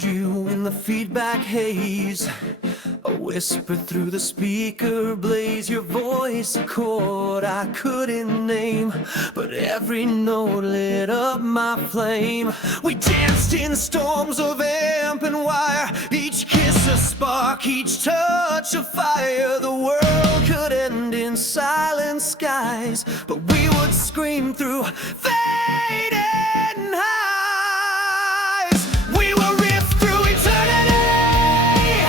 found you in the feedback haze, a whisper through the speaker blaze. Your voice, a chord I couldn't name, but every note lit up my flame. We danced in storms of amp and wire, each kiss a spark, each touch a fire. The world could end in silent skies, but we would scream through fading highs. We will riff through eternity,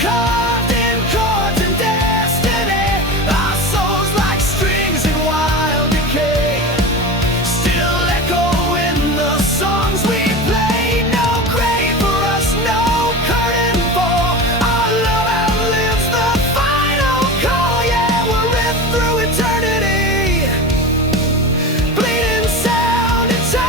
carved in chords and destiny. Our souls like strings in wild decay, still echo in the songs we play. No grave for us, no curtain for our love outlives the final call. Yeah, we'll riff through eternity, bleeding sound eternally.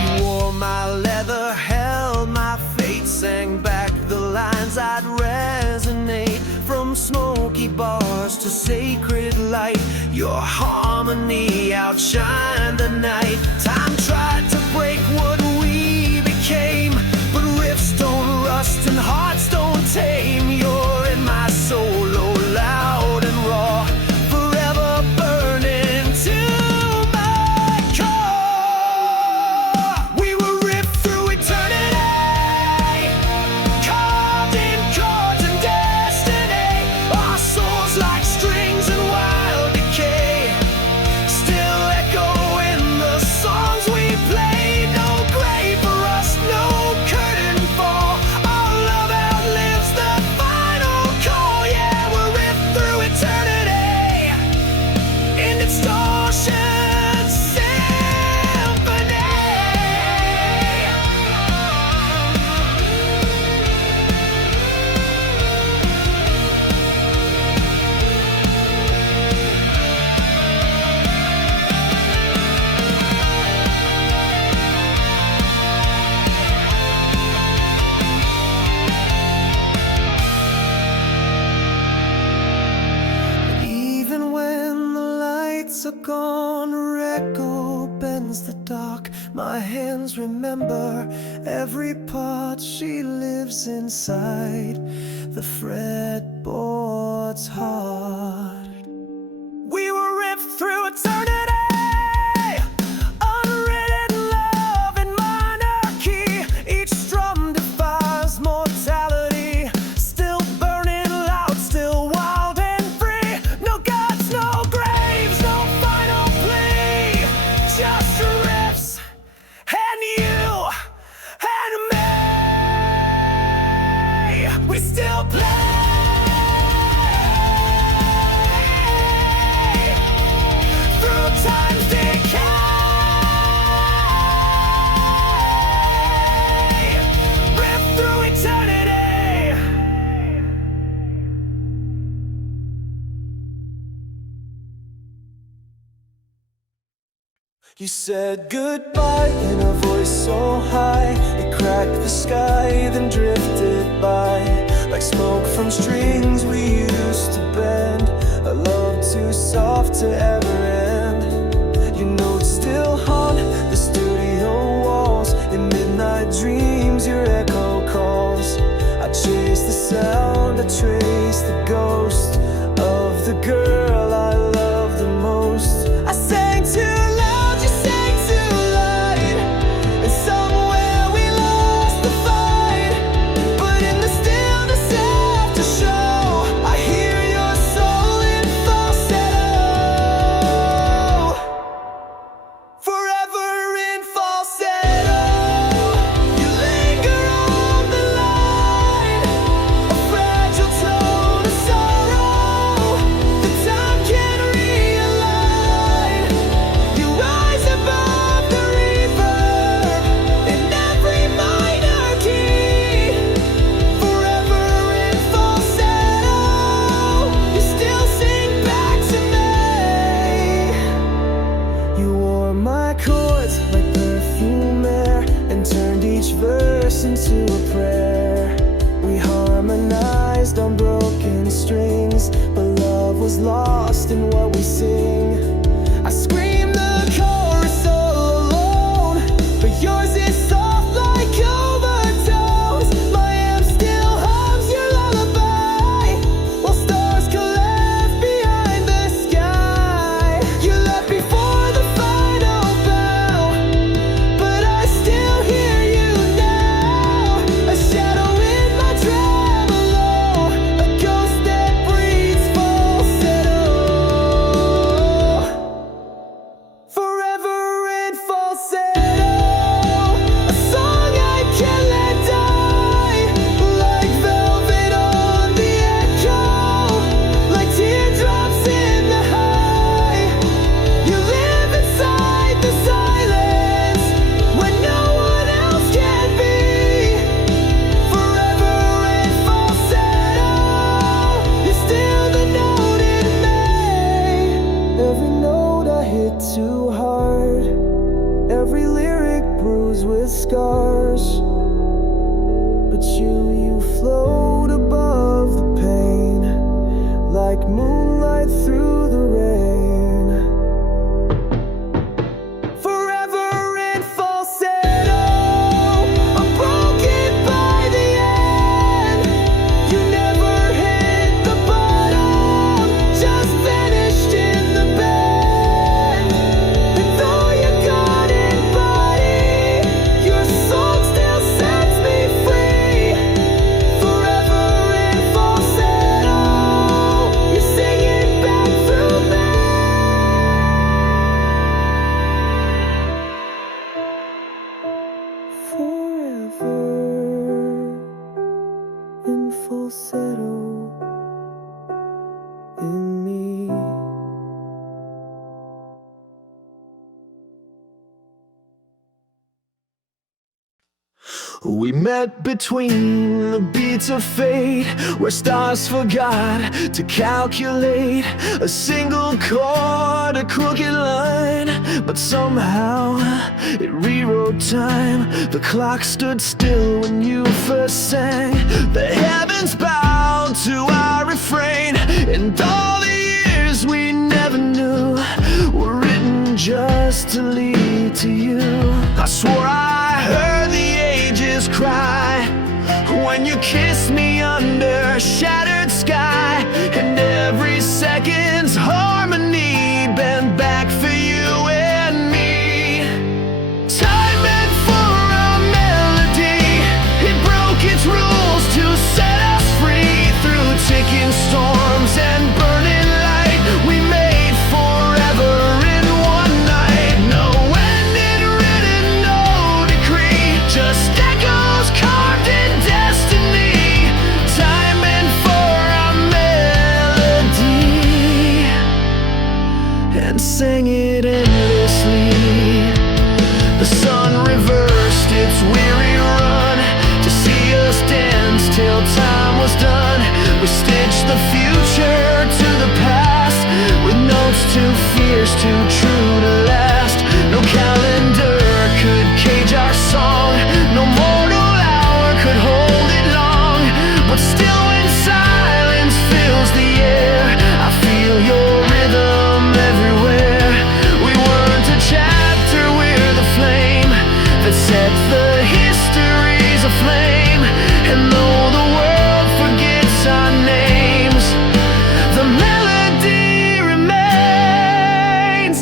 You wore my leather, held my fate, sang back the lines I'd resonate. From smoky bars to sacred light, your harmony outshined the night. Time tried to break what we became, but riffs don't rust and hearts don't tame. You're in my soul, oh, loud and raw, forever burning to my core. We will riff through eternity, carved in chords and destiny. Our souls like strings in wild decay, still echo in the songs we play. No grave for us, no curtain fall. Our love outlives the final call. Yeah, we'll riff through eternity in distortion symphony. Even when the lights are gone, her echo bends the dark. My hands remember every part. She lives inside the fretboard's heart. We will riff through eternity, unwritten love and minor key. Each strum defies mortality, still burning loud, still wild and free. No gods, no graves, no final plea, just riffs and you and me. We still play through time's decay, riff through eternity. You said goodbye in a voice so high, it cracked the sky, then drifted by. Like smoke from strings we used to bend, a love too soft to ever end. Your notes still haunt the studio walls. In midnight dreams your echo calls. I chase the sound, I trace the ghost of the girl I love the most. I sang too loud, you sang too light, and somewhere we lost the fight. But in the stillness after show, I hear your soul in falsetto, forever in falsetto. You linger on the line, a fragile tone of sorrow. The time can realign. You rise above the reverb in every minor key, forever in falsetto. You still sing back to me. You wore my chords like perfume air, and turned each verse into a prayer. We harmonized on broken strings, but love love was lost in what we sing. I scream the chorus all alone, but yours is soft like overtones. My amp still hums your lullaby, while stars collapse behind the sky. You left before the final bow, but I still hear you now. A shadow in my tremolo, a ghost that breathes falsetto. Forever in falsetto, a song I can't let die, like velvet on the echo, like teardrops in the high. You live inside the silence when no one else can be. Forever in falsetto, you're still the note in me. Every note I hit too hard, every lyric bruised with scars. But you float above the pain, like moonlight through the rain. Forever in falsetto, I'm broken by the end. You never hit the bottom, just vanished in the bend. And though you're gone in body, your song still sets me free. Forever in falsetto, you're singing back through me. Forever in falsetto in me. We met between the beats of fate, where stars forgot to calculate a single chord, a crooked line. But somehow it rewrote time. The clock stood still when you first sang. The heavens bowed to our refrain, and all the years we never knew were written just to lead to you. I swore I heard the ages cry when you kissed me under a shattered sky, and every second's harmony bent back for you and me. Time meant for a melody, it broke its rules to set us free. Through ticking storms and burning light, we made forever in one night. No ending written, no decree, just echoes carved in destiny. Time meant for a melody, and sang it endlessly. The sun reversed its weary run to see us dance till time was done. We stitched the future to the past with notes too fierce, too true to last. No calendar could cage our song, no mortal hour could hold it long. But still when silence fills the air, I feel your rhythm everywhere. We weren't a chapter, we're the flame that set the histories aflame. And though the world forgets our names, the melody remains.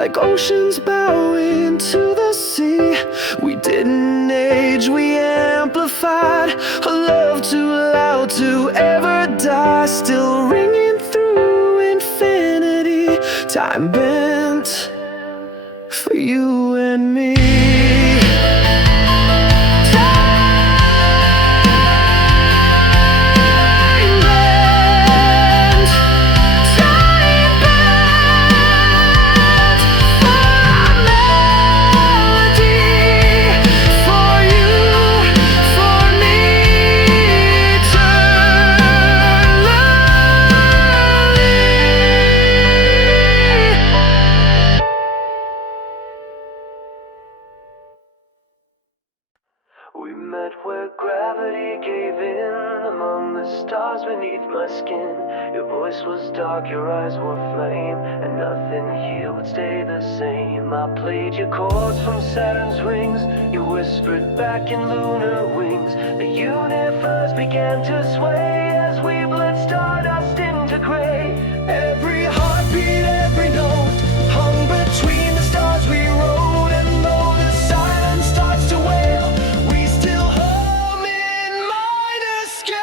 like oceans bowing to the sea. We didn't age, we amplified a love too loud to ever die, still ringing through infinity. Time bent for you and me. We met where gravity gave in, among the stars beneath my skin. Your voice was dark, your eyes were flame, and nothing here would stay the same. I played your chords from Saturn's rings, you whispered back in lunar wings. The universe began to sway as we bled stardust into gray. Every heartbeat, every note hung between the stars we rode, and though the silence starts to wail, we still hum in minor scale.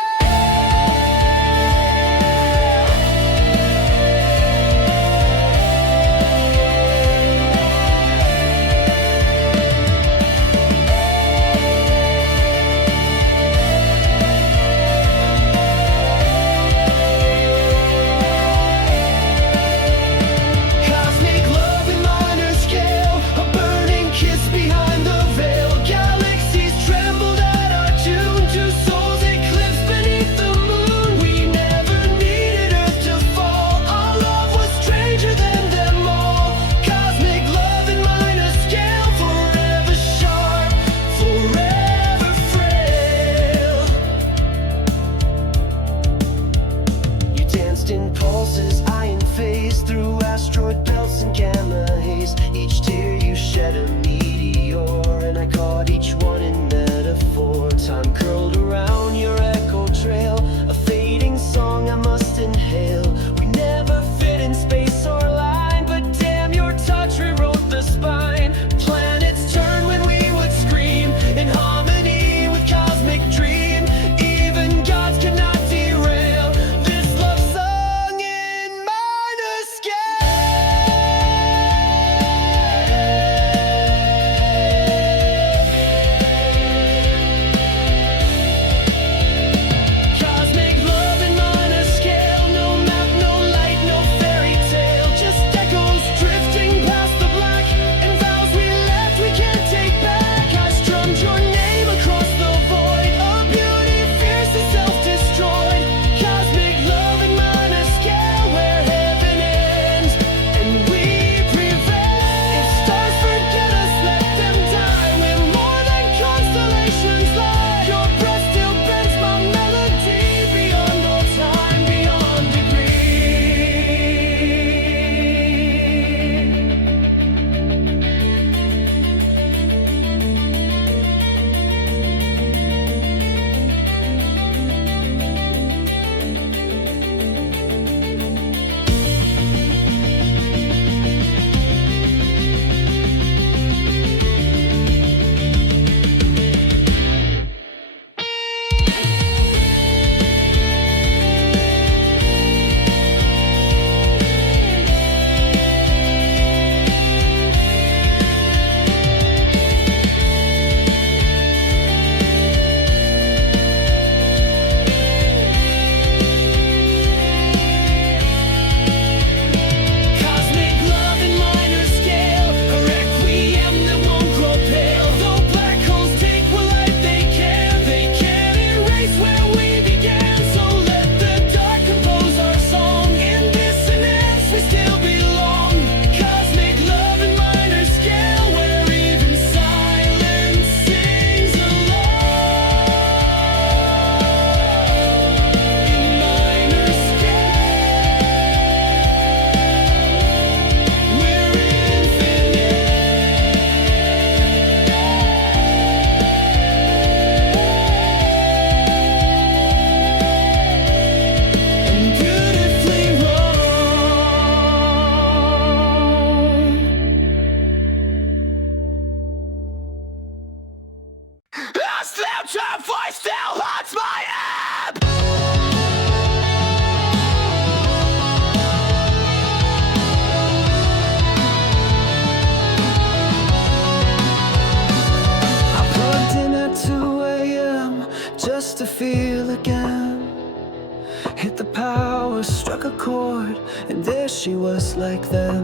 chord, and there she was like them.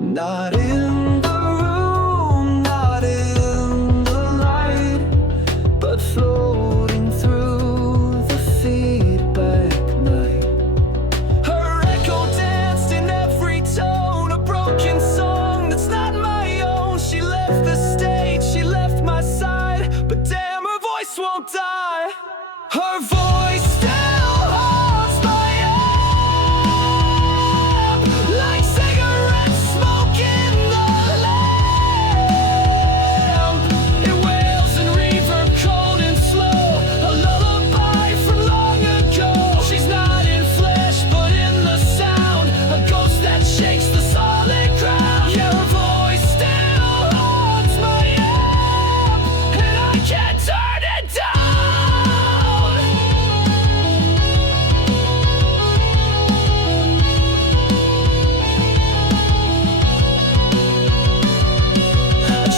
Not in the room, not in the light, but floating through the feedback night. Her echo danced in every tone, a broken song that's not my own. She left the stage, she left my side, but damn, her voice won't die. Her voice still haunts my head, like cigarette smoke in the lamp. It wails and reverb, cold and slow, a lullaby from long ago. She's not in flesh, but in the sound, a ghost that shakes the solid ground. Yeah, her voice still haunts my head, and I can't turn it down.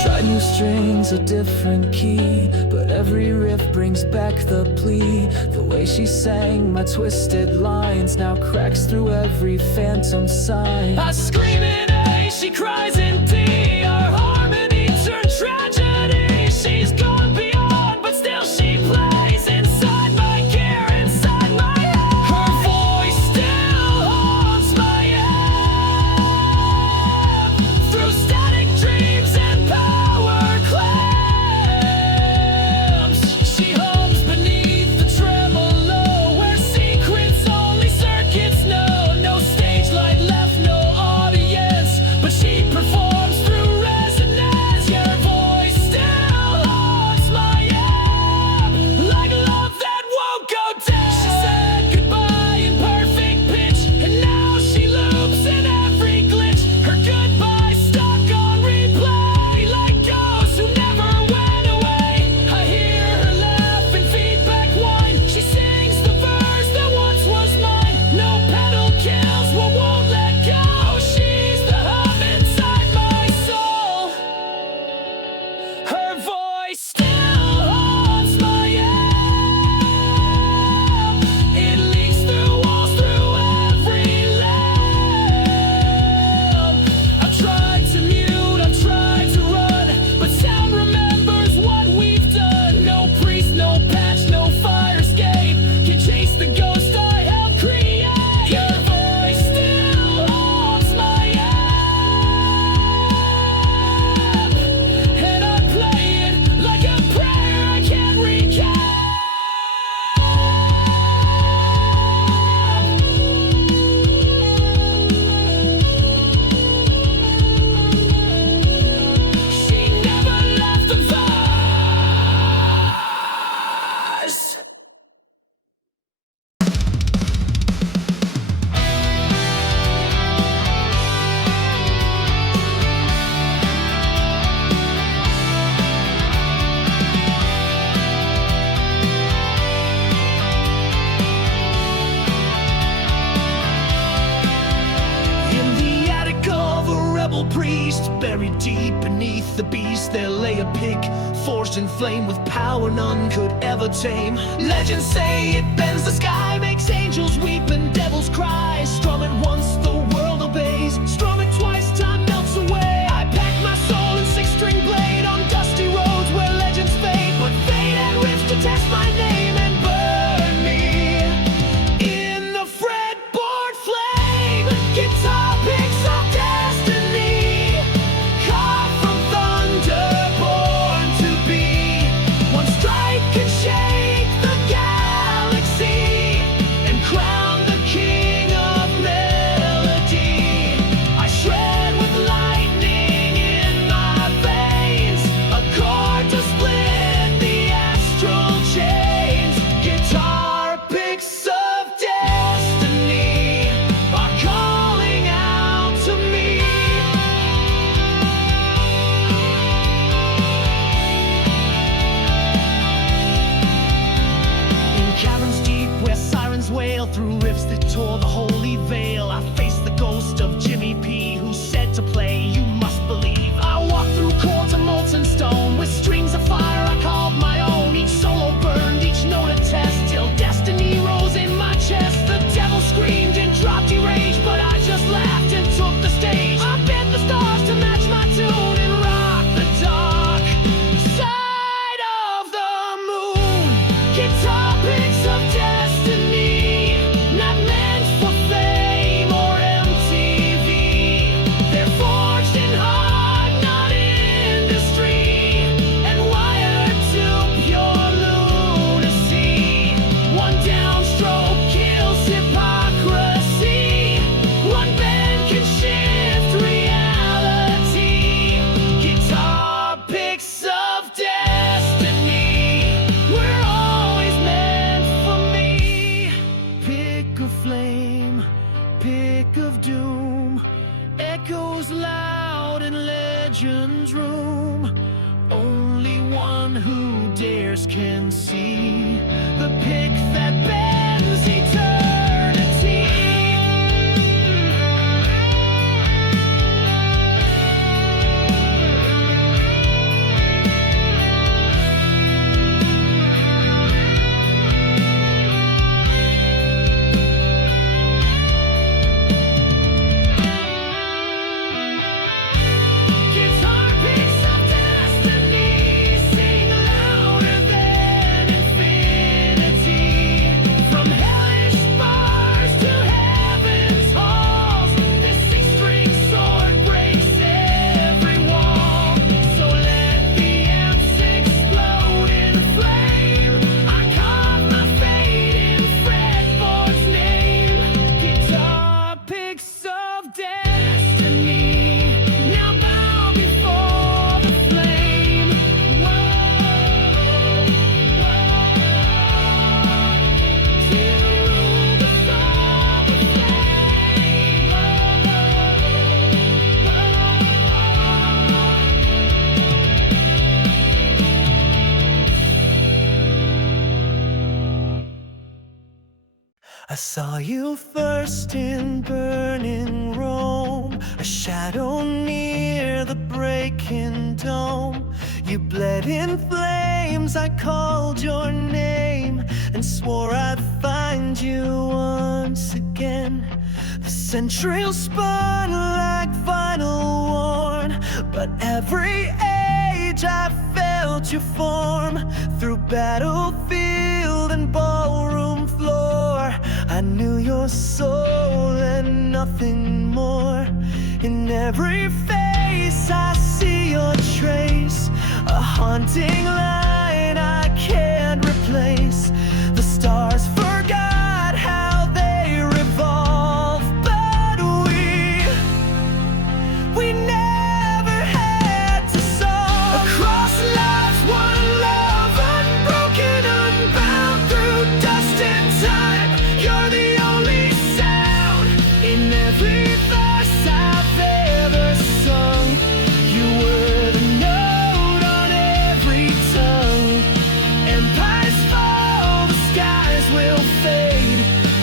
Tried new strings, a different key, but every riff brings back the plea. The way she sang my twisted lines now cracks through every phantom sign. I scream in A, she cries in D, our harmony turned tragedy. She's gone beyond, but still she plays inside my gear, inside my head. Her voice still haunts my head, through static dreams and power clamps. She hums beneath the tremolo, where secrets only circuits know. No stage light left, no audience, but she performs through resonance. Yeah, her voice still haunts my head, like love that won't go down. She said goodbye in perfect pitch, and now she loops in every glitch. Her goodbye stuck on replay, like ghosts who never went away. I hear her laugh and feedback whine. She sings the verse that once was mine. No pedal kills what won't let go. She's the hum inside my soul. Her voice still haunts my head. It leaks through walls, through every lamp. I've tried to mute, I've tried to run, but sound remembers what we've done. No priest, no patch, no fire escape can chase the ghost I helped create. Your voice still haunts my head, and I play it like a prayer I can't recap. She never left the verse. In the attic of a rebel priest, buried deep beneath the beast, there lay a pig, forged in flame with power none could ever tame. Legends say it bends the sky, makes angels weep and devils cry. Strum it once, the world obeys. Strum it twice, time melts away. I pack my soul in six-string blade on dusty roads where legends fade, but fate and riffs to test my name and burn me in the fretboard flame. Guitar picks up destiny, carved from thunder, born to be. One strike can shake the galaxy and crown the king of melody. echoes loud in legends room. Only one who dares can see the pick that bends eternity. I saw you first in burning Rome, a shadow near the breaking dome. You bled in flames, I called your name and swore I'd find you once again. The centuries spun like vinyl worn, but every age I felt your form. Through battlefield and ballroom floor, I knew your soul and nothing more. In every face I see your trace, a haunting line I can't replace. The stars forgot how they revolve, but we never had to solve. Across lives, one love, unbroken, unbound through dust and time. You're the only sound in every verse I've ever sung. You were the note on every tongue. Empires fall, the skies will fade,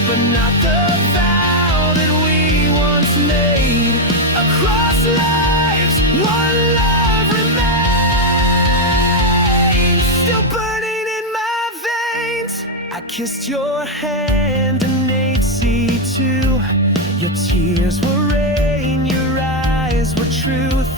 but not the vow that we once made. Across lives, one love remains, still burning in my veins. I kissed your hand in 8C2. Your tears were rain, your eyes were truth.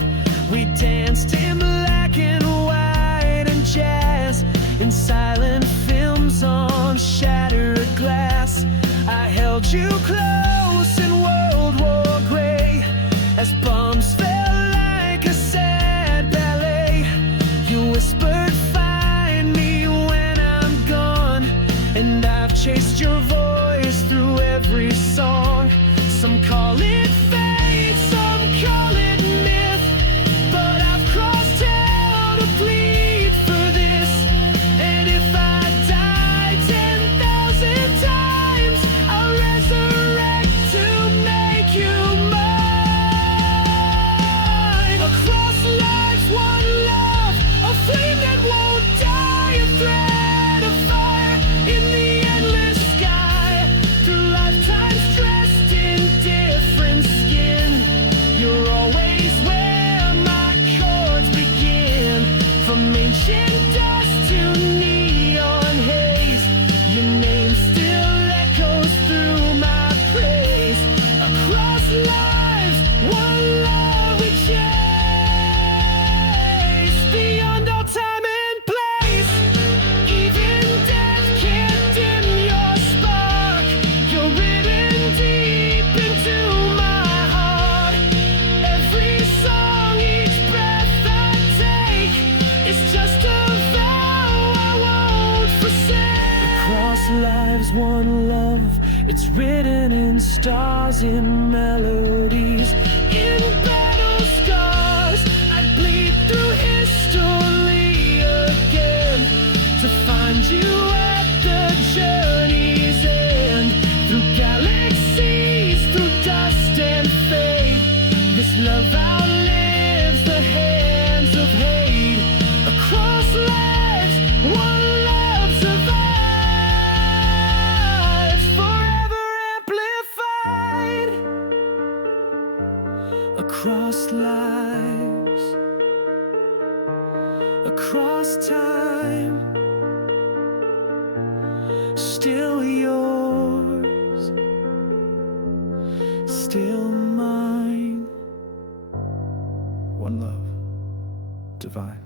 We danced in black and white and jazz, in silent films on shattered glass. I held you close in World War Gray, as bombs fell like a sad ballet. You whispered, find me when I'm gone, and I've chased your voice through every song. Some call it fate, some call it myth, but I've crossed hell to plead for this. And if I die 10,000 times, I'll resurrect to make you mine. Across lives, one love, a flame that won't die, a thread of fire in the endless sky. Through lifetimes dressed in different skin, you're always where my chords begin. From ancient dust to neon haze, your name still echoes through my praise. Across lives, one love we chase, beyond all time and place. Even death can't dim your spark. You're written deep into my heart. Every song, each breath I take is just a vow I won't forsake. Across lives, one love, it's written in stars, in melodies, in battle scars. I'd bleed through history again to find you at the journey's end. Through galaxies, through dust and fate, this Love outlives the hands of hate. Across lives, one love survives, forever amplified. Across lives, across time, still yours, still mine. One love, divine.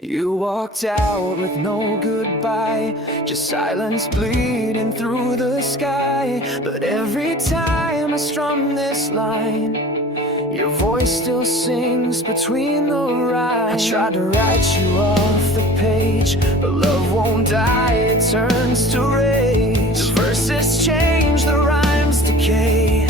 You walked out with no goodbye, just silence bleeding through the sky. But every time I strum this line, your voice still sings between the rhymes. I tried to write you off the page, but love won't die, it turns to rage. The verses change, the rhymes decay,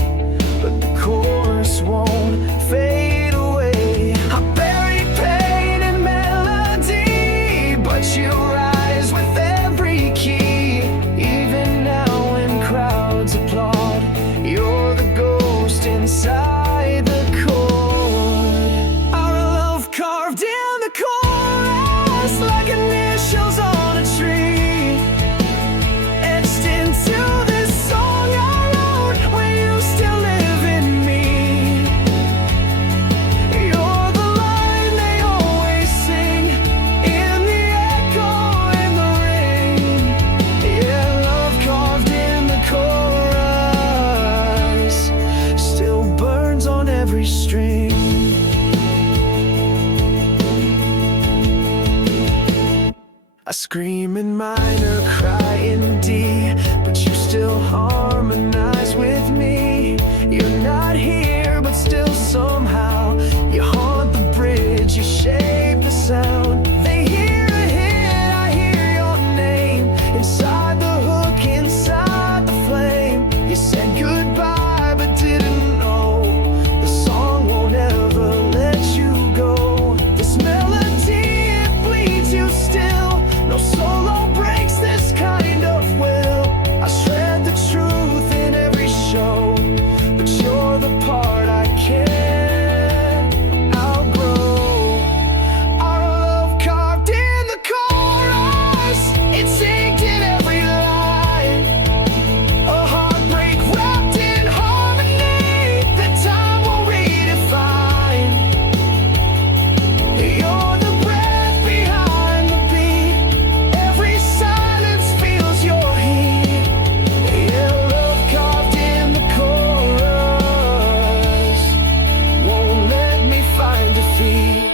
but the chorus won't fade away. I buried pain in melody, but you rise with every key. Even now when crowds applaud, you're the ghost inside the chord. Our love carved in the chorus like initials on a tree, etched into this song I wrote when you still live in me. You're the line they always sing in the echo, in the ring. Yeah, love carved in the chorus still burns on every string. I scream in minor, cry in D, but you still harmonize with me. You're not here, but still somehow you haunt the bridge, you shape the sound. They hear a hit, I hear your name inside the hook, inside the flame. You said goodbye, but didn't know the song won't ever let you go. This melody, it bleeds you still. No solo breaks this kind of will. I shred the truth in every show, but you're the part I can't outgrow. Our love carved in the chorus, it's inked in every line. A heartbreak wrapped in harmony that time won't redefine. You're the breath behind the beat, every silence feels your heat. Yeah, love carved in the chorus won't let me find defeat.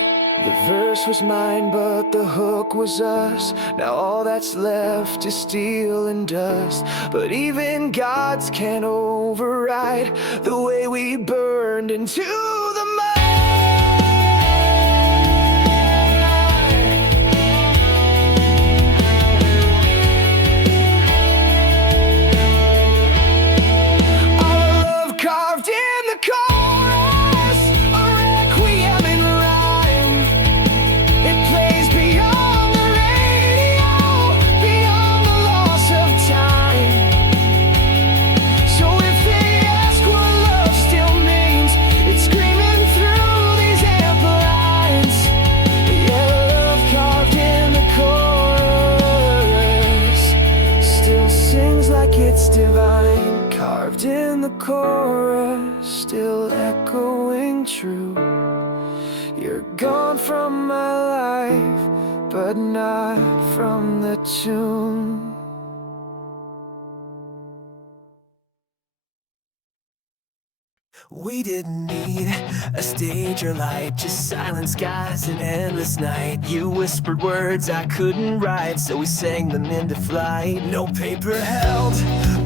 The verse was mine, but the hook was us. Now all that's left is steel and dust. But even gods can't override the way we burned into the mud. Our love carved in the chorus, a requiem in rhyme. It plays beyond the radio, beyond the loss of time. So if they ask what love still means, it's screaming through these amp lines. Yeah, love carved in the chorus still sings like it's divine. Carved in the chorus, still echoing true. You're gone from my life, but not from the tune. We didn't need a stage or light, just silent skies and endless night. You whispered words I couldn't write, so we sang them into flight. No paper held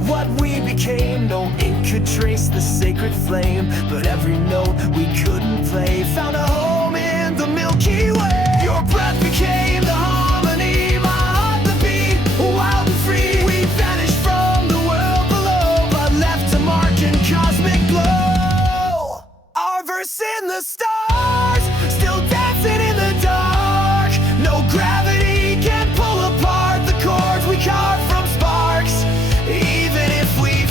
what we became, no ink could trace the sacred flame. But every note we couldn't play found a home in the Milky Way. Your breath became the harmony, my heart the beat, wild and free. We vanished from the world below, but left a mark in cosmic glow. Our verse in the stars, still dancing in the dark. No gravity can pull apart the chords we carved from sparks. Even if we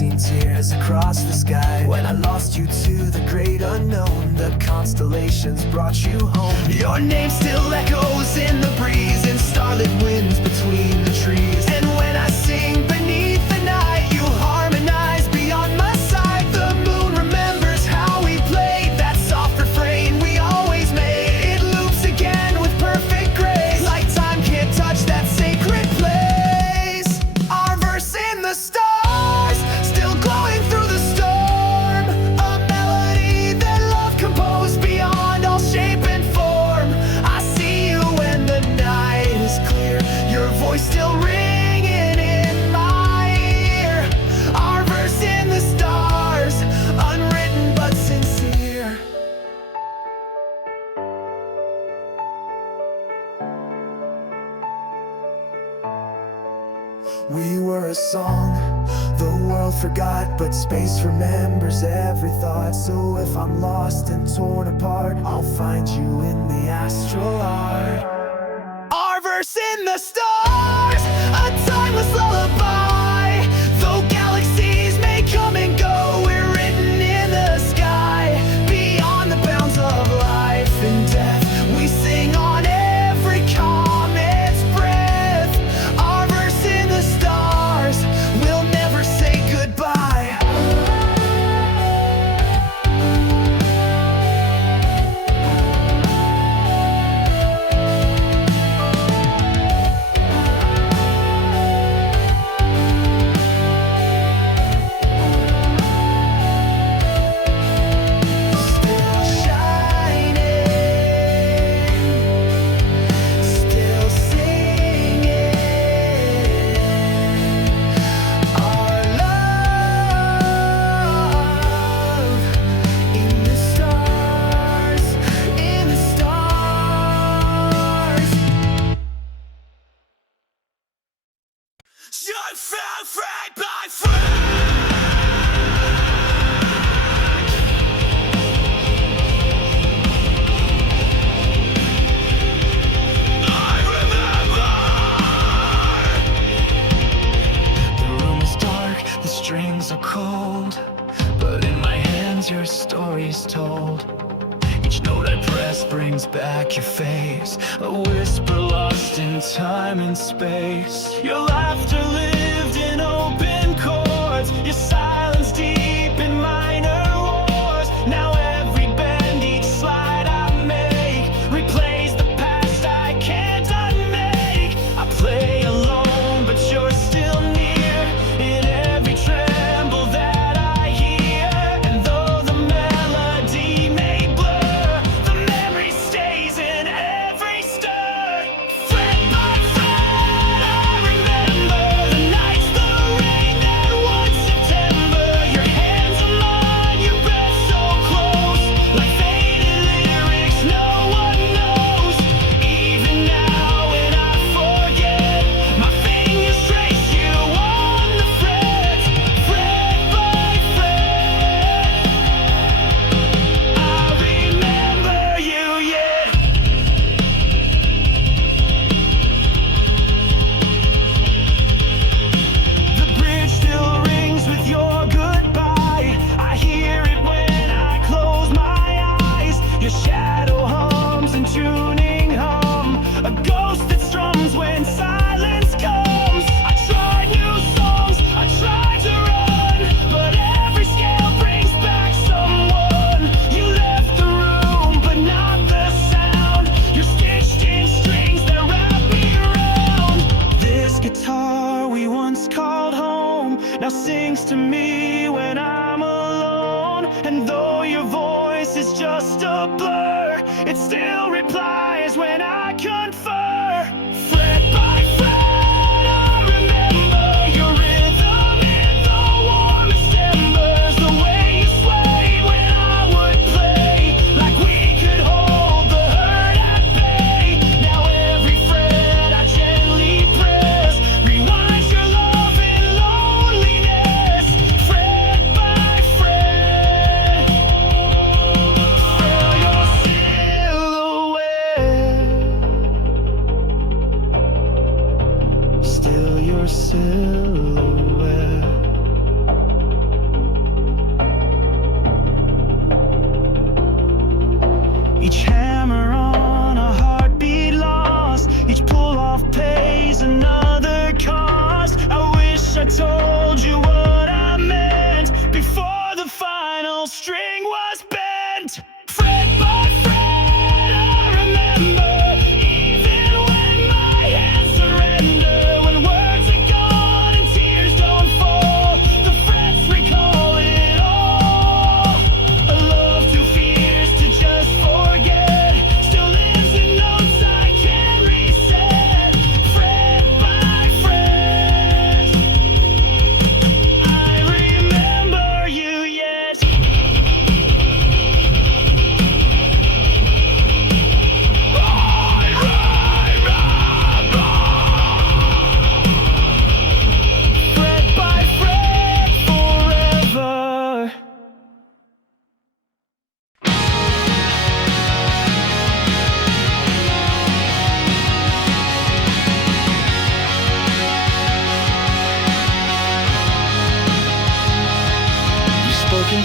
seen tears across the sky. When I lost you to the great unknown, the constellations brought you home. Your name still echoes in the breeze, in starlit winds between the trees. And when I sing beneath the night, you harmonize beyond my sight. The moon remembers how we played that soft refrain we always made. It loops again with perfect grace, like time can't touch that sacred place. Our verse in the stars, still glowing through the storm. A melody that love composed beyond all shape and form. I see you when the night is clear, your voice still ringing in my ear. Our verse in the stars, unwritten but sincere. We were a song the world forgot, but space remembers every thought. So if I'm lost and torn apart, I'll find you in the astral art. Our verse in the stars, a timeless lullaby. Though galaxies may come and go, we're written in the sky. Beyond the bounds of life and death, we sing on every comet's breath. Our verse in the stars, we'll never say goodbye. Still shining, still singing. Our love in the stars, in the stars. You fell right by friend. I remember. The room is dark, the strings are cold, but in my hands your story's told. Each note I press brings back your face, a whisper lost in time and space. Your laughter lived in open chords, your silence deep in minor wars. Now every bend, each slide I make, replays the past I can't unmake. I play alone, but you're still near, in every tremble that I hear. And though the melody may blur, the memory stays in every stir. Friend by friend, I remember the nights, the rain, that one September. Your hands on mine, your breath so close, like faded lyrics no one knows. Even now when I forget, my fingers trace you on the frets. Fret by fret, I remember you yet. The bridge still rings with your goodbye. I hear it when I close my eyes. Your shadow hums and tuning hum, a ghost that strums when silence comes. I tried new songs, I tried to run, but every scale brings back someone. You left the room, but not the sound. You're stitched in strings that wrap me around. This guitar we once called home now sings to me when I'm alone. And though your voice is just a blur, it still replies when I confer. Fret by fret, I remember your rhythm in the warmest embers. The way you swayed when I would play, like we could hold the hurt at bay. Now every fret I gently press rewinds your love in loneliness. Fret by fret, feel your silhouette.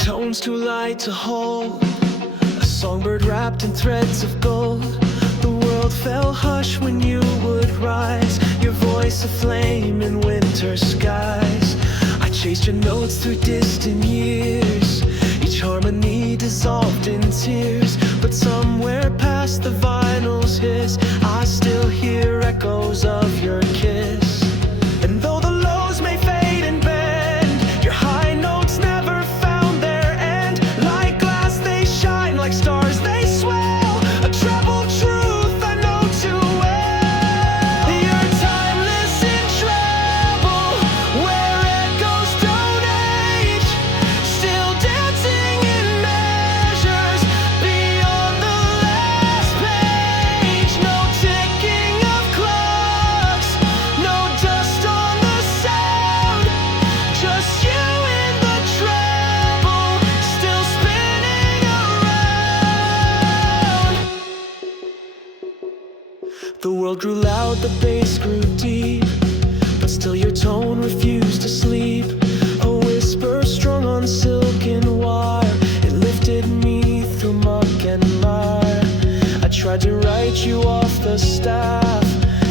Tones too light to hold, a songbird wrapped in threads of gold. The world fell hush when you would rise, your voice a flame in winter skies. I chased your notes through distant years, each harmony dissolved in tears. But somewhere past the vinyl's hiss, I still hear echoes of your kiss. And though the lows may fade and bend, your high notes never found their end. Like glass they shine, like stars they swell, a treble truth I know too well. You're timeless in treble, where echoes don't age, still dancing in measures beyond the last page. No ticking of clocks, no dust on the sound, just you in the treble, still spinning around. The world grew loud, the bass grew deep, but still your tone refused to sleep. A whisper strung on silken wire, it lifted me through muck and mire. I tried to write you off the staff,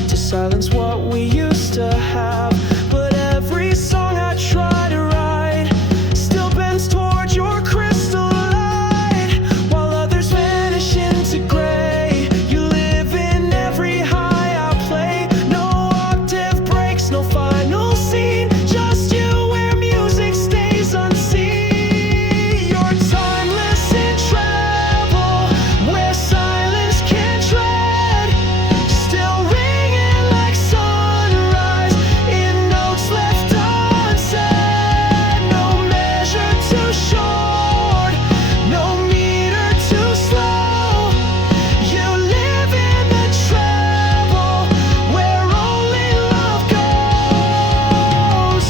to silence what we used to have. But every song I try to write still bends towards your crystal light, while others vanish into gray. You live in every high I play, no octave breaks, no final scene, just you where music stays unseen. You're timeless in treble, where silence can't tread, still ringing like sunrise in notes left unsaid. No measure too short, no meter too slow. You live in the treble, where only love goes.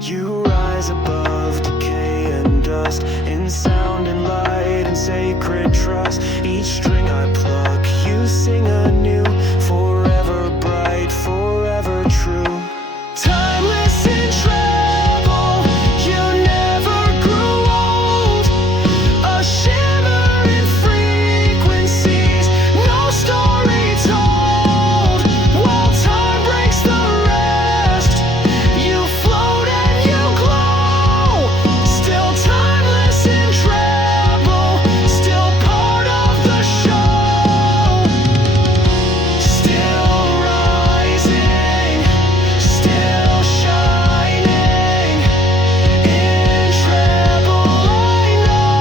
You rise above decay and dust, in sound and light and sacred trust. Each string I pluck, you sing anew, forever bright, forever true. Timeless in treble, you never grew old, a shimmer in frequencies, no story told. While time breaks the rest, you float and you glow, still timeless in treble, still part of the show. Still rising, still shining, in treble I know.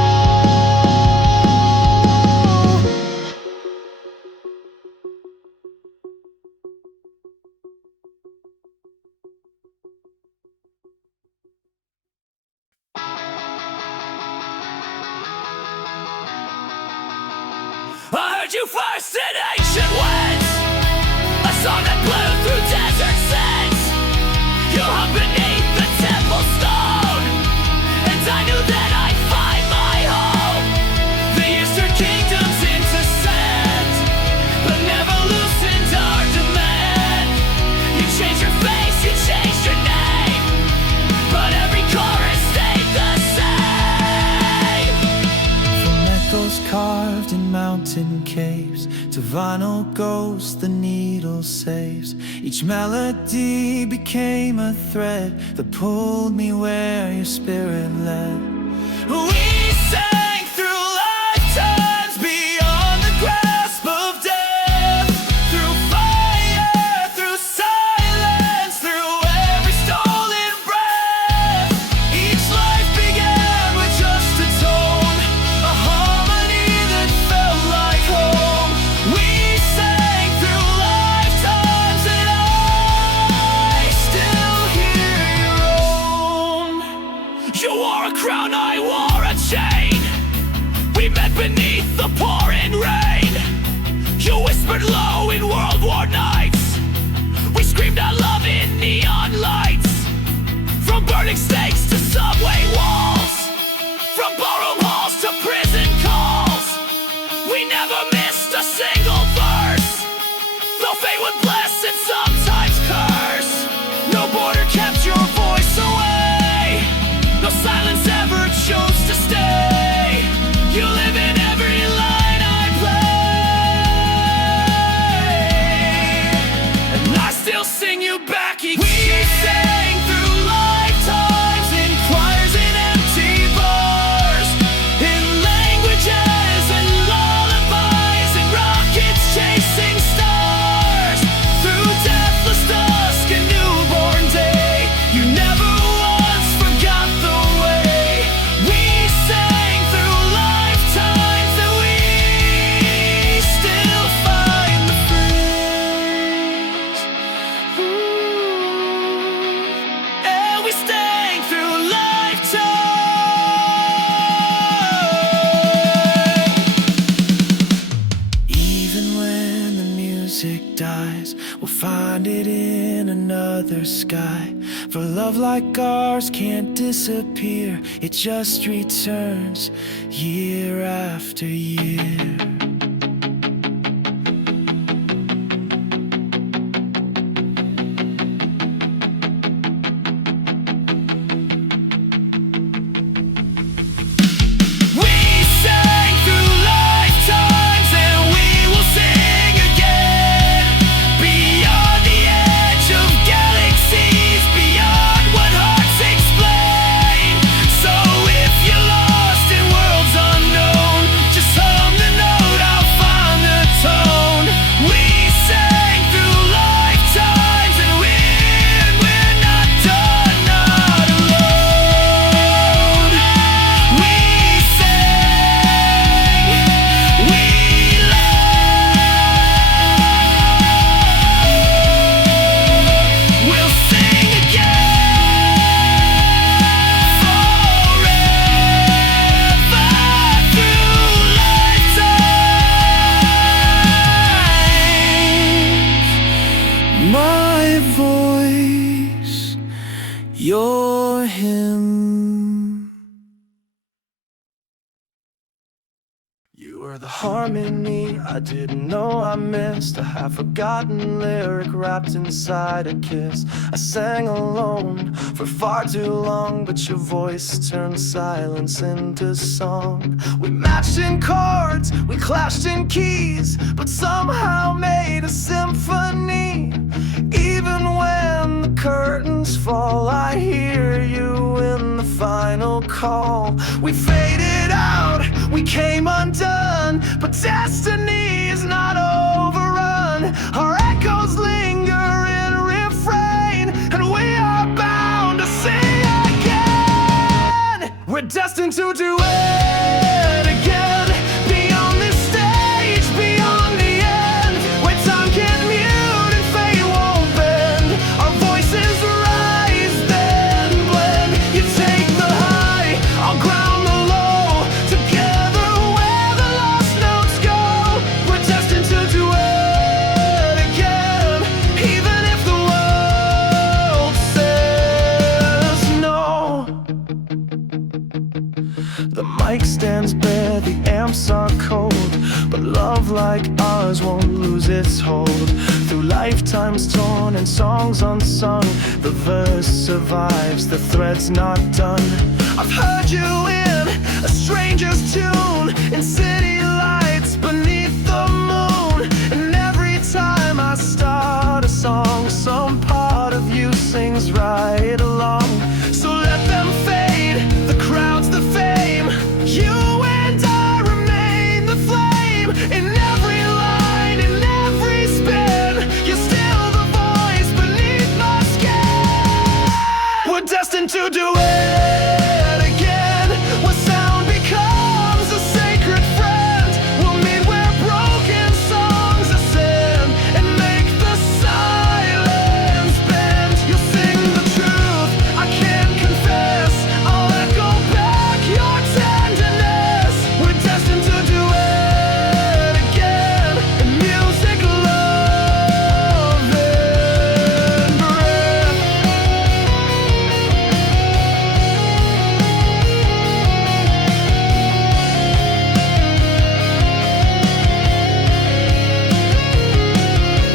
I heard you first in ancient winds, a song that blew through desert sands. You hung beneath the temple stone, and I knew that I'd find my home. The eastern kingdoms into sand, but never loosened our demand. You changed your face, you changed your name, but every chorus stayed the same. From echoes carved in mountain caves to vinyl ghosts the needle saves, each melody became a thread that pulled me where your spirit led. We sang through lifetimes beyond the grasp of death, through fire, through silence, through every stolen breath. Each life began with just a tone, a harmony that felt like home. We sang through lifetimes, and I still hear your own. You wore a crown, I wore a chain. We met beneath the pouring rain. You whispered low in World War nights. We screamed out love in neon lights. From burning stakes to subway walls, from ballroom halls to prison calls. We we'll find it in another sky. For love like ours can't disappear, it just returns year after year. My voice, your hymn. You were the harmony I didn't know I missed, a half-forgotten lyric wrapped inside a kiss. I sang alone for far too long, but your voice turned silence into song. We matched in chords, we clashed in keys, but somehow made a symphony. Even when the curtains fall, I hear you in the final call. We faded out, we came undone, but destiny is not overrun. Our echoes linger in refrain, and we are bound to sing again. We're destined to do it again, beyond this stage, beyond the end, where time can mute and fate won't bend. Our voices rise, then blend. You take the high, I'll ground the low, together where the lost notes go. We're destined to do it again, even if the world says no. The mic stands bare, the amps are cold, but love like ours won't lose its hold. Through lifetimes torn and songs unsung, the verse survives, the thread's not done. I've heard you in a stranger's tune, in city lights beneath the moon. And every time I start a song, some part of you sings right along. So let them fade, the crowds, the fame. You and I remain the flame. In every line, in every spin, you're still the voice beneath my skin. We're destined to do it again, where sound becomes a sacred friend. We'll meet where broken songs ascend, and make the silence bend. You'll sing the truth I can't confess, I'll echo back your tenderness. We're destined to do it again, in music, love, and breath.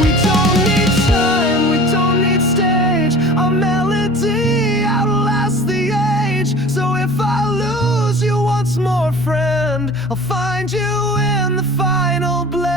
We don't need time, we don't need stage. Our melody outlasts the age. So if I lose you once more, friend, I'll find you in the final blend.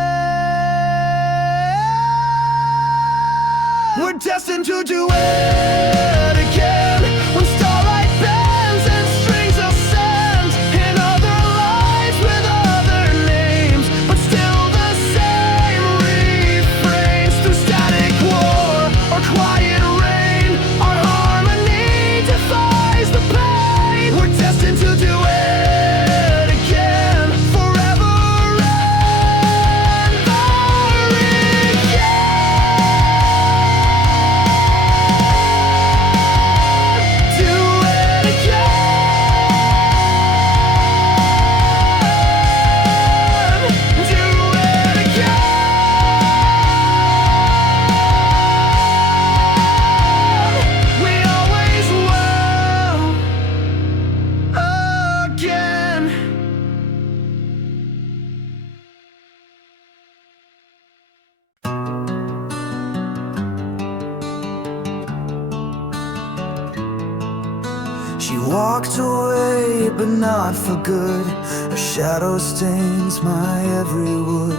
We're destined to do it again, when starlight bends and strings ascend, in other lives with other names, but still the same refrains. Through static war or quiet rain, our harmony defies the pain. We're destined to do it again, forever and again. She walked away, but not for good. Her shadow stains my every wood.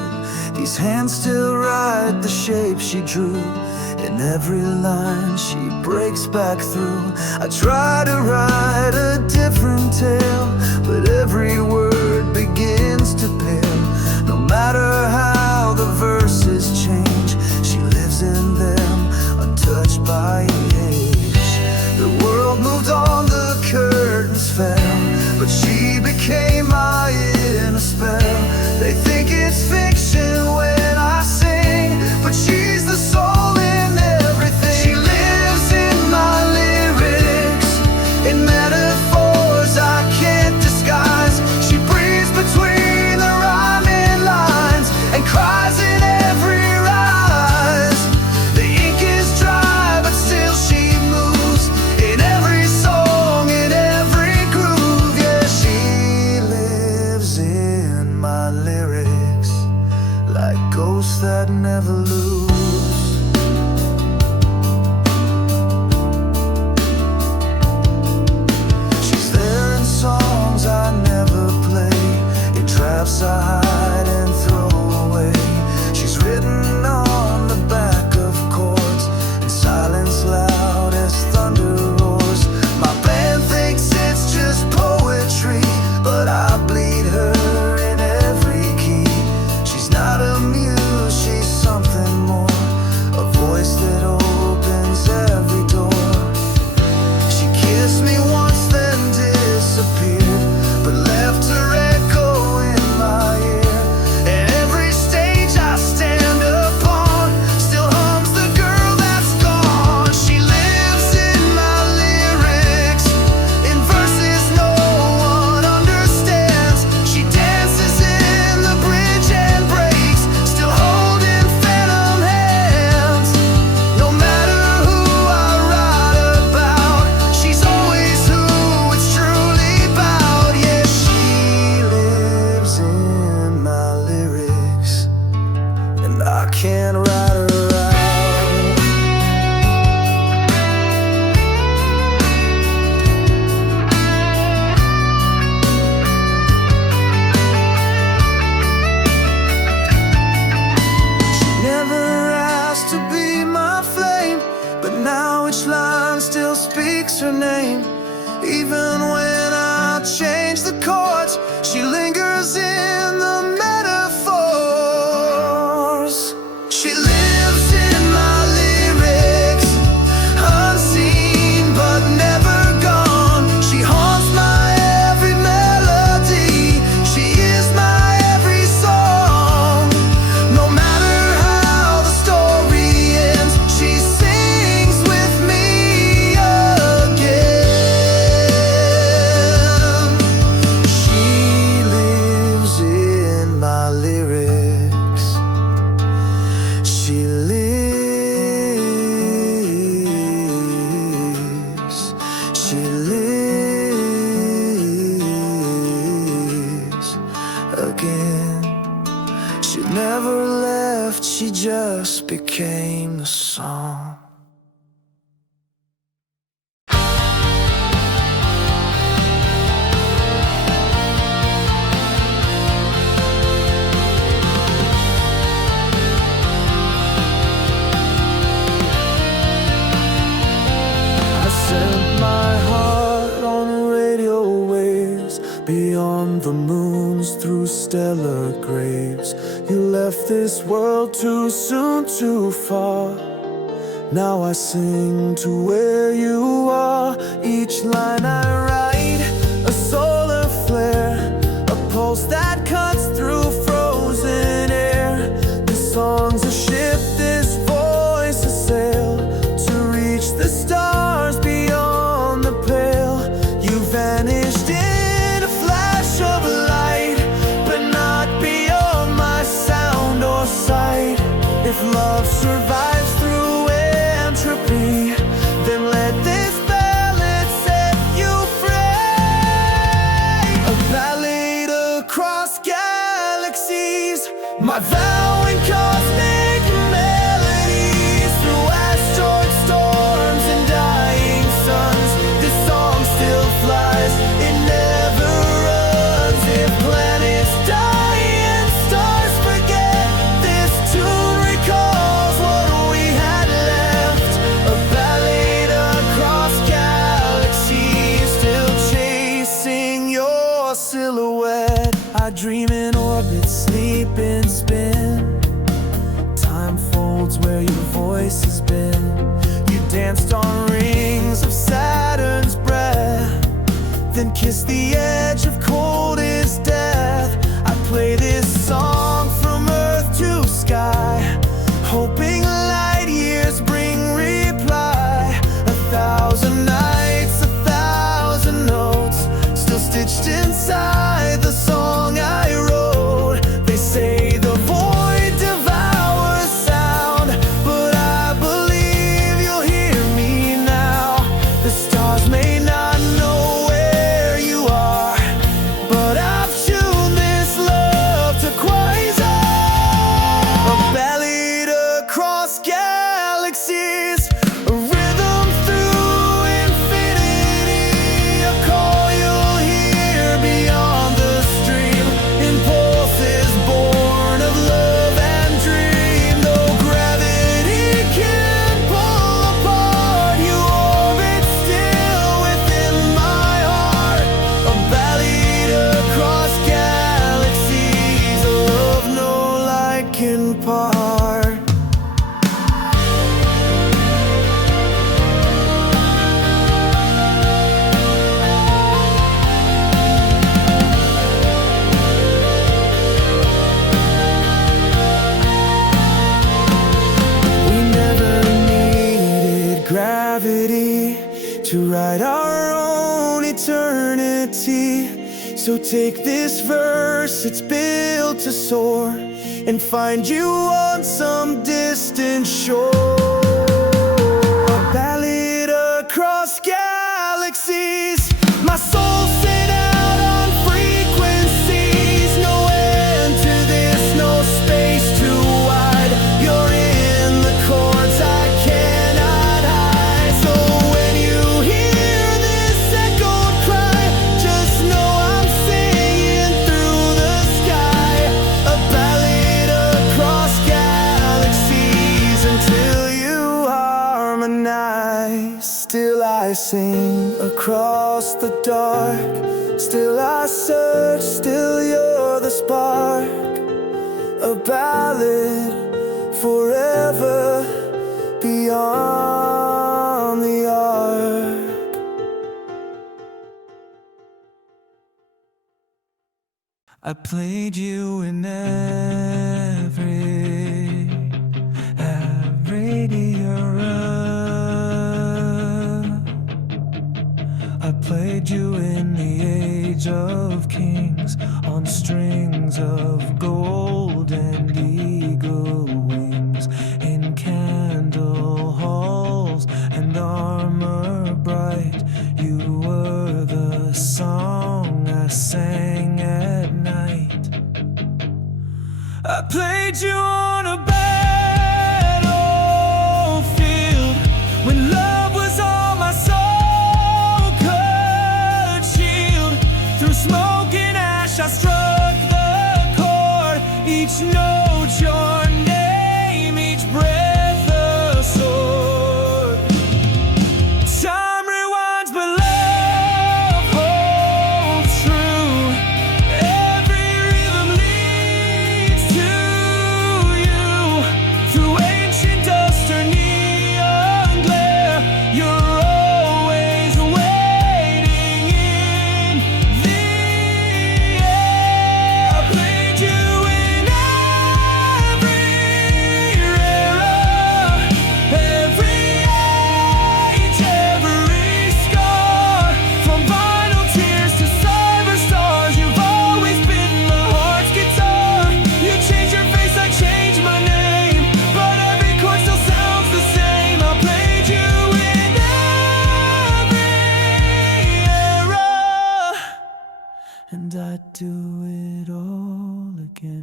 These hands still write the shape she drew. In every line she breaks back through. I try to write a different tale, but every word begins to pale. No matter how the verses change, she lives in them, untouched by age. The world moved on, the curtains fell, but she became my inner spell. They think it's fiction when I sing, but she's the soul in everything. She lives in my lyrics, in metaphors I can't disguise. She breathes between the rhyming lines and cries in every rise. The ink is dry, but still she moves in every song, in every groove. Yeah, she lives in my lyrics, like ghosts that never lose. She's there in songs I never play, in drafts I hide and throw away. She's written on the back of chords, in silence loud as thunder roars. My band thinks it's just poetry, but I bleed her in every key. She's not a muse, she's something more, a voice that opens every door. She kissed me once then disappeared, but left her echo in my ear. And every stage I stand upon still hums the girl that's gone. She lives in my lyrics, in verses no one understands. She dances in the bridge and breaks, still holding phantom hands. No matter who I write about, she's always who it's truly about. Yeah, she lives in my lyrics, and I can't write her out. She never asked to be my flame, but now each line still speaks her name. Even when I change the chords, she lingers in the metaphors. She lives in my lyrics, unseen but never gone. She haunts my every melody, she is my every song. No matter how the story ends, she sings with me again. She lives in my lyrics. She lives, she lives again. She never left, she just became the song. I sent my heart on radio waves, beyond the moons, through stellar graves. You left this world too soon, too far. Now I sing to where you are. Each line I write, a solar flare, a pulse that cuts through frozen air. This song's a ship, this voice a sail, to reach the stars beyond the pale. You vanished in a flash of light, but not beyond my sound or sight. If love survives through entropy, then let this ballad set you free. A ballad across galaxies, my vow in cosmic melodies. Through asteroid storms and dying suns, this song still orbit, sleep and spin. Time folds where your voice has been. You danced on rings of Saturn's breath, then kissed the edge of coldest death. I play this song from earth to sky, hoping light years bring reply. 1,000 nights, 1,000 notes, still stitched inside the song I wrote. They say the void devours sound, but I believe you'll hear me now. The stars may not know where you are, but I've tuned this love to quasar. A ballad across galaxies, a rhythm through infinity, a call you'll hear beyond the stream. Impulses born of love and dream. Though gravity can pull apart, you orbit still within my heart. A ballad across galaxies, a love no light can part. We never needed gravity to write our own eternity. So take this verse, it's built to soar and find you on some distant shore. A ballad across galaxies, my soul sent out on frequencies. No end to this, no space too wide. You're in the chords I cannot hide. So when you hear this echoed cry, just know I'm singing through the sky. A ballad across galaxies until you harmonize. Still I sing across the dark, still I search, still you're the spark. A ballad forever beyond the arc. I played you in every era. I played you in the age of kings, on strings of gold and eagle wings, in candle halls and armor bright. You were the song I sang at night. I played you on a battlefield when love was on my soul-cut shield. Through smoke and ash I struck the chord. Each note your name, each breath a sword. Time rewinds but love holds true. Every rhythm leads to you. Through ancient dust or neon glare, you're always waiting in the air. I played you in every era, every age, every scar. From vinyl tears to cyber stars, you've always been my heart's guitar. You changed your face, I changed my name, but every chord still sounds the same. I played you in every era, and I'd do it all again.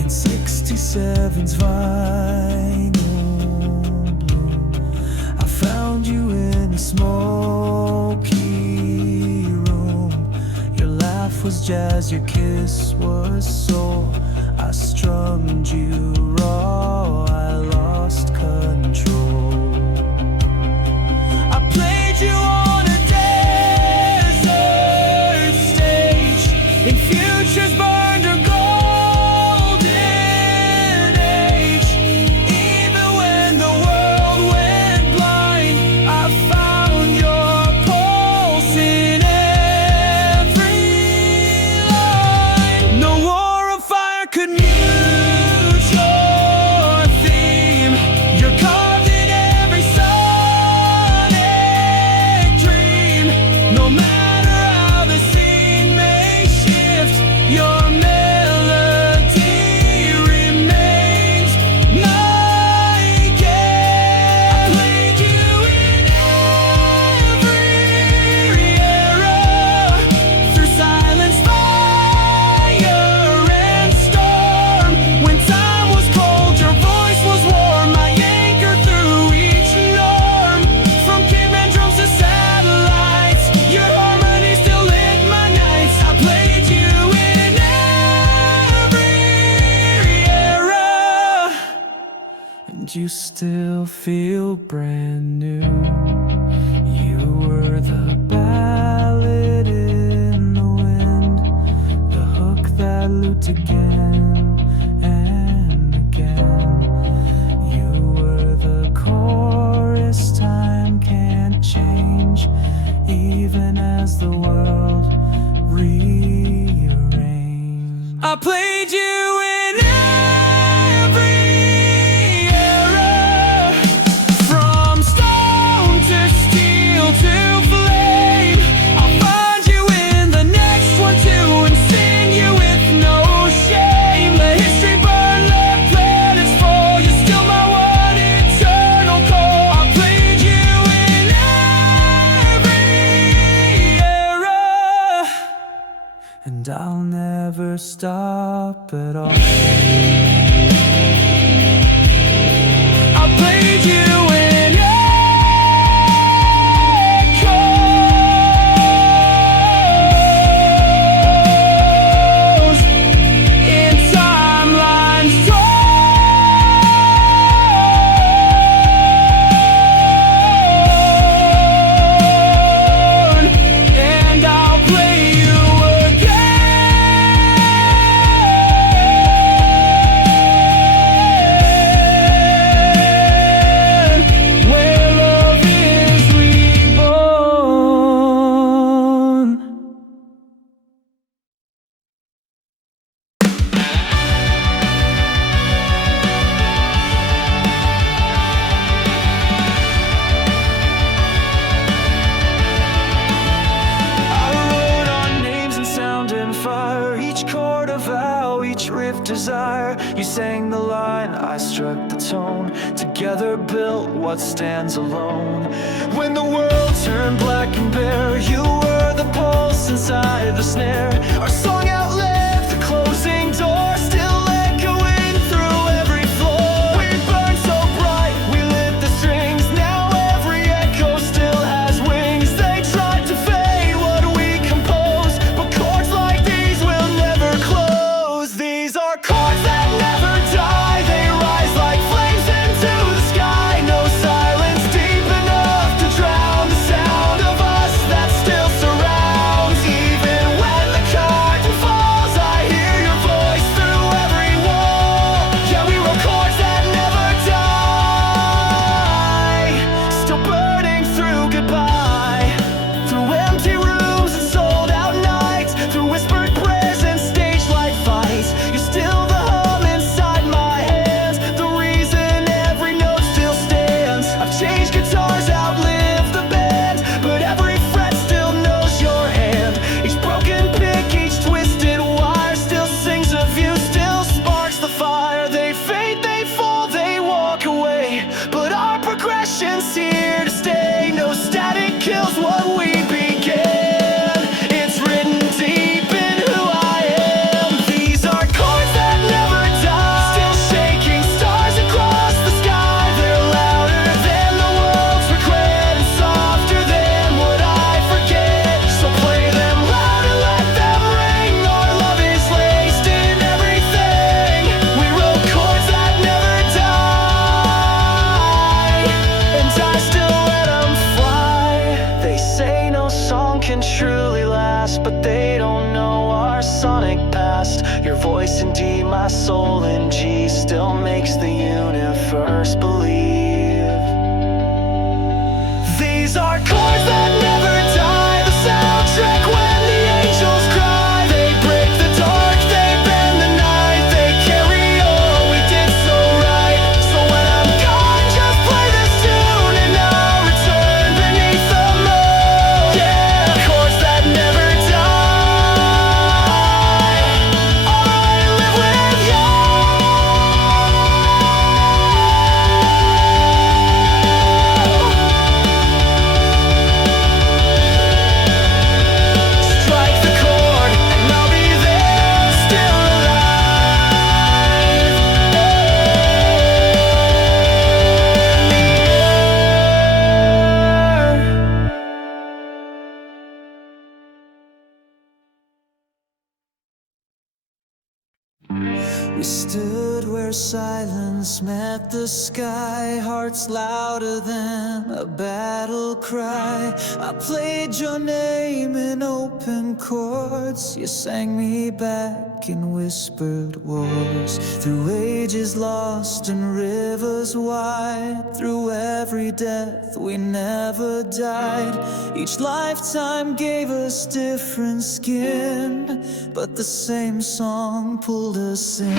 In 67's vinyl bloom, I found you in a smoky room. Your laugh was jazz, your kiss was soul. I strummed you raw, I lost control. I played you on a desert stage. you still feel brand new. You were the ballad in the wind, the hook that looped again and again. You were the chorus time can't change, even as the world rearranged. I played you in every era, from stone to steel to flame. I'll find you in the next one too, and sing you with no shame. The history burn, left planets fall, you're still my one eternal call. I played you in every era, and I'll never stop at all. I played you in echoes, in timelines torn, and I'll play you again, where love is reborn. I wrote our names in sound and fire, each chord a vow, each riff desire. You sang the line, I struck the tone, together built what stands alone. When the world turned black and bare, you were the pulse inside the snare. Our song outlived the closing door, still echoing through every floor. We burned so bright, we lit the strings, now every echo still has wings. They tried to fade what we composed, but chords like these will never close. These are chords that never die, they rise like flames into the sky. No silence deep enough to drown the sound of us that still surrounds. Even when the curtain falls, I hear your voice through every wall. Yeah, we wrote chords that never die, still burning through goodbye, through empty rooms and sold out nights, through whispered prayers and stage light fights. You're still the hum inside my hands, the reason every note still stands. I've changed guitars, outlived the band, but every fret still knows your hand. Each broken pick, each twisted wire still sings of you, still sparks the fire. They fade, they fall, they walk away, but our progression's here to stay. No static kills what we began, it's written deep in who I am. These are chords that never die, still shaking stars across the sky. They're louder than the world's regret, and softer than what I forget. So play them loud and let them ring. Our love is laced in everything. We wrote chords that never die, and I still let them fly. They say no song can truly last, but they don't know our sonic past. Your voice in D, my soul in G, still makes the universe believe. These are chords that never die, the soundtrack when the angels cry. They break the dark, they bend the night, they carry all we did so right. So when I'm gone, just play this tune and I'll return beneath the moon. Yeah, chords that never die, I live with you. We stood where silence met the sky, hearts louder than a battle cry. I played your name in open chords, you sang me back in whispered words. Through ages lost and rivers wide, through every death we never died. Each lifetime gave us different skin, but the same song pulled us in.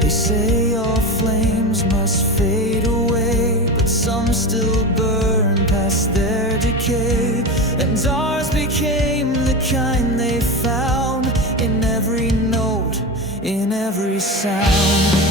They say all flames must fade away, but some still burn past their decay. And ours became the kind they found in every note, in every sound.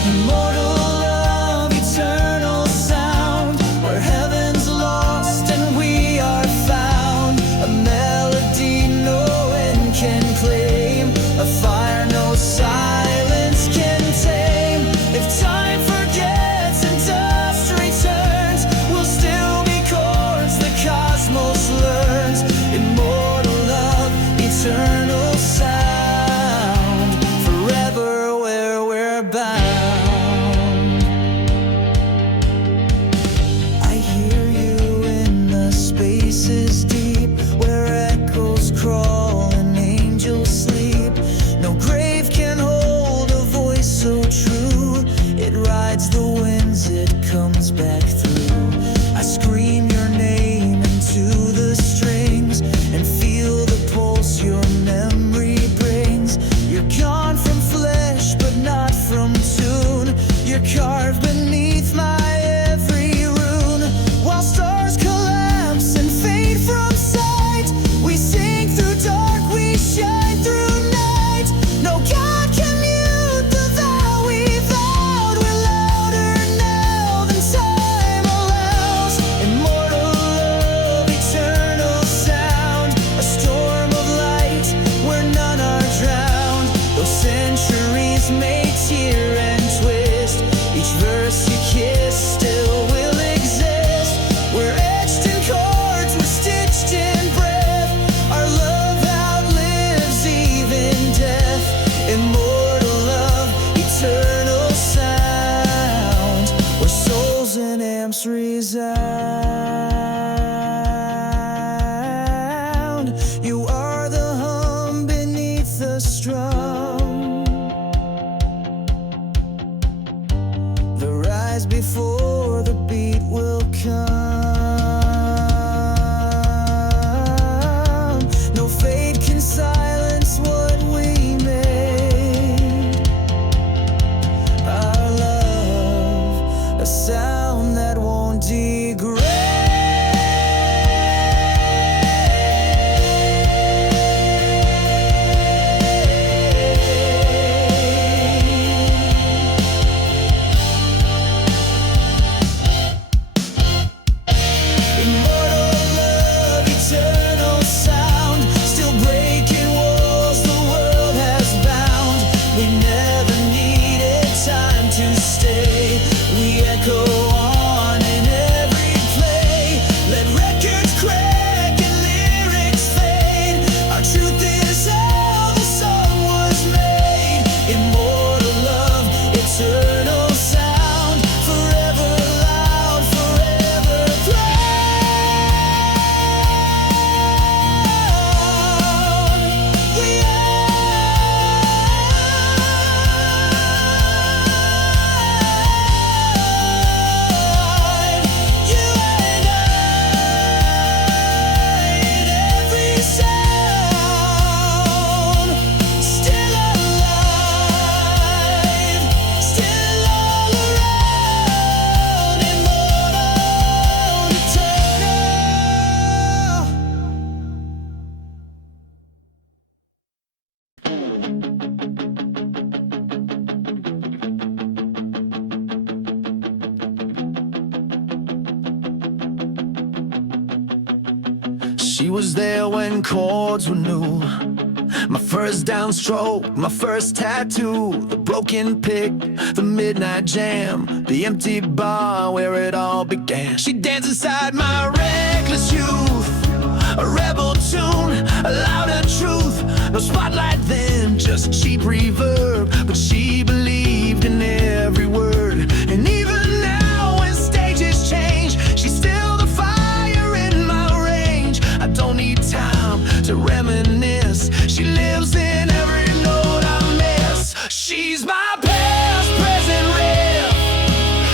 Immortal love, eternal sound, where heaven's lost and we are found. A melody no end can claim, a fire no silence can tame. If time forgets and dust returns, we'll still be chords the cosmos learns. Immortal love, eternal sound, forever where we're bound. I hear you in the spaces deep, where echoes crawl and angels sleep. No grave can hold a voice so true, it rides the winds, it comes back through. I scream your name into the strings and feel the pulse your memory brings. You're gone from flesh but not from tune, you're carved beneath my every rune. While stars collapse and fade from sight, we sing through dark, we shine through night. No God can mute the vow we vowed, we're louder now than time allows. Immortal love, eternal sound, a storm of light where none are drowned. Though centuries may tear and twist, each verse you kiss still will exist. We're etched in chords, we're stitched in breath, our love outlives even death. Immortal love, eternal sound, where souls and amps resound. You are the hum beneath the strum, the rise before the beat will come. No fate can silence what we made. Our love, a sound that won't degrade. Immortal love, eternal sound, still breaking walls the world has bound. We never needed time to stay, we echo on in every play. Let records crack and lyrics fade, our truth is how the song was made. Immortal love, eternal sound, forever loud, forever proud. You and I in every sound, still alive, still all around. Immortal, eternal. She was there when chords were new, my first downstroke, my first tattoo, the broken pick, the midnight jam, the empty bar where it all began. She danced inside my reckless youth, a rebel tune, a louder truth. No spotlight then, just cheap reverb. But she believed in every word. And even now when stages change, she's still the fire in my range. I don't need time to reminisce. She lives in every note I miss. She's my past, present riff,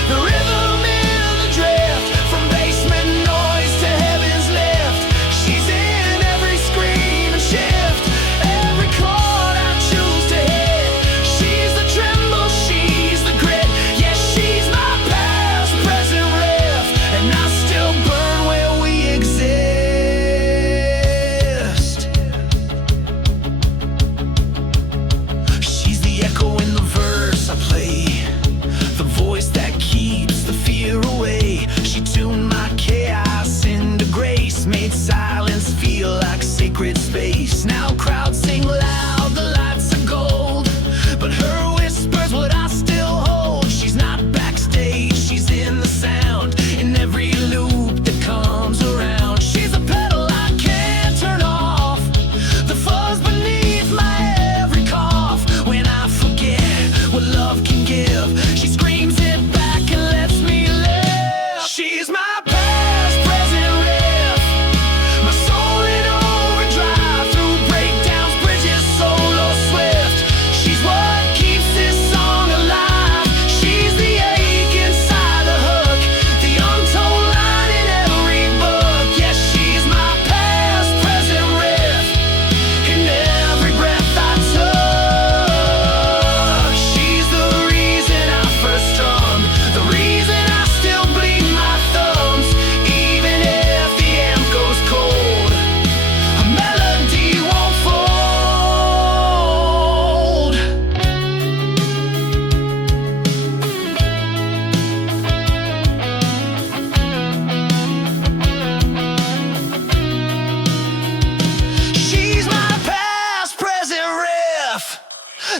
the rhythm in the drift, from basement noise to heaven's lift. She's in every scream and shift, every chord I choose to hit. She's the tremble, she's the grit. Yes, she's my past, present riff, and I still burn where we exist. She's the echo in the verse I play, the voice that keeps the fear away. She tuned my chaos into grace, made silence feel like sacred space. Now crowds sing loud, the lights are gold, but her whispers what I still hold. She's not backstage, she's in the sound, in every loop that comes around. She's a pedal I can't turn off, the fuzz beneath my every cough. When I forget what love can give, she screams it back and lets me live. She's my past, present riff, my soul in overdrive, through breakdowns, bridges, solo swift. She's what keeps this song alive. She's the ache inside the hook, the untold line in every book. Yes, she's my past, present riff, in every breath I took. She's the reason I first strung, the reason I still bleed my thumbs. Even if the amp goes cold, a melody won't fold. She's my past, present riff,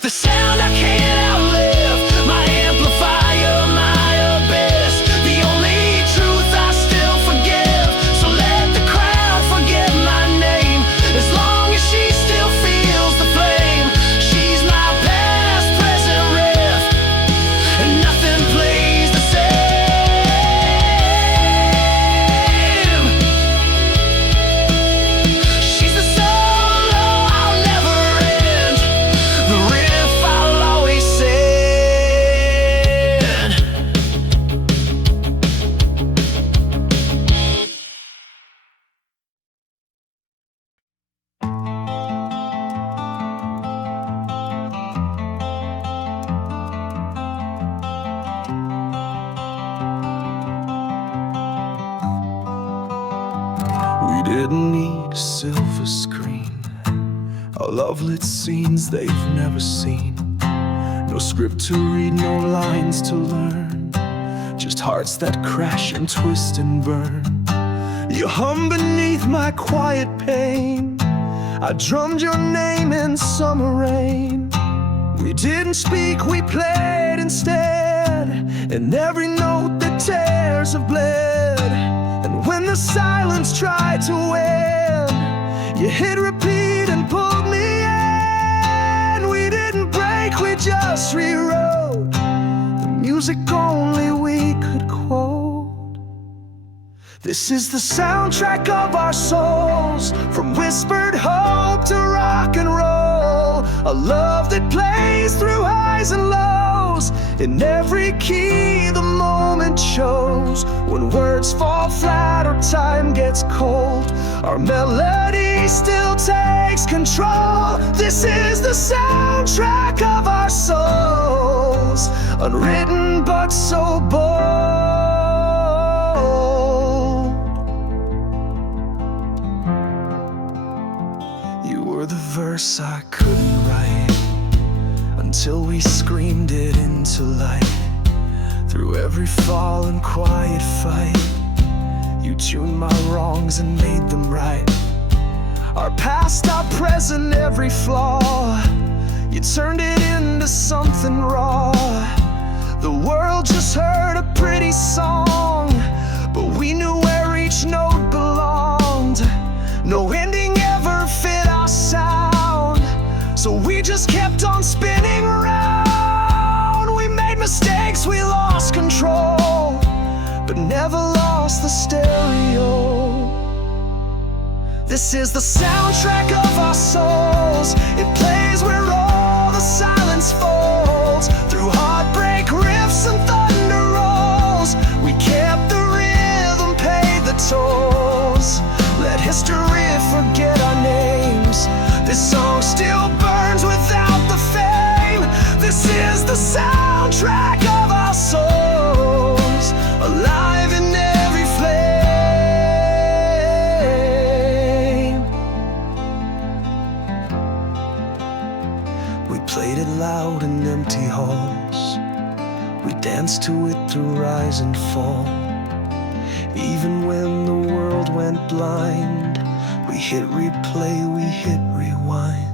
the sound I can't outlive, my amplifier, my abyss, the only truth I still forgive. So let the crowd forget my name, as long as she still feels the flame. She's my past, present riff, and nothing plays the same. She's the solo I'll never end, the riff I'll always send. We didn't need a silver screen, our love-lit scenes they've never seen. No script to read, no lines to learn, just hearts that crash and twist and burn. You hum beneath my quiet pain, I drummed your name in summer rain. We didn't speak, we played instead, and every note that tears have bled. And when the silence tried to win, you hit repeat and pulled me in. We didn't break, we just rewrote the music only we could quote. This is the soundtrack of our souls, from whispered hope to rock and roll. A love that plays through highs and lows, in every key the moment shows. When words fall flat or time gets cold, our melody still takes control. This is the soundtrack of our souls, unwritten but so bold. You were the verse I couldn't write, until we screamed it into light. Through every fall and quiet fight, you tuned my wrongs and made them right. Our past, our present, every flaw, you turned it into something raw. The world just heard a pretty song, but we knew where each note belonged. No never lost the stereo. This is the soundtrack of our souls. It plays where all the silence falls. Through heartbreak riffs and thunder rolls, we kept the rhythm, paid the tolls. Let history forget our names. This song still burns without the fame. This is the soundtrack of our souls, alive in every flame. We played it loud in empty halls. We danced to it through rise and fall. Even when the world went blind, we hit replay, we hit rewind.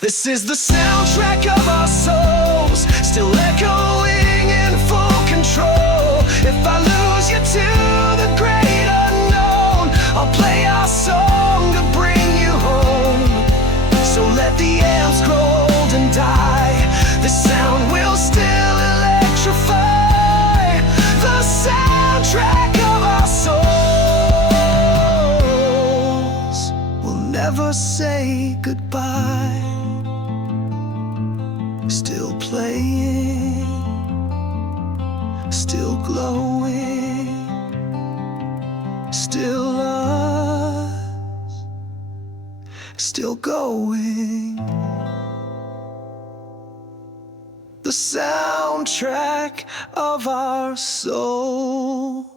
This is the soundtrack of our souls, still echoing in full control. If I lose you to the great unknown, I'll play our song to bring you home. So let the amps grow old and die. This sound will still electrify. The soundtrack of our souls will never say goodbye. Still playing, still glowing, still us, still going. The soundtrack of our soul.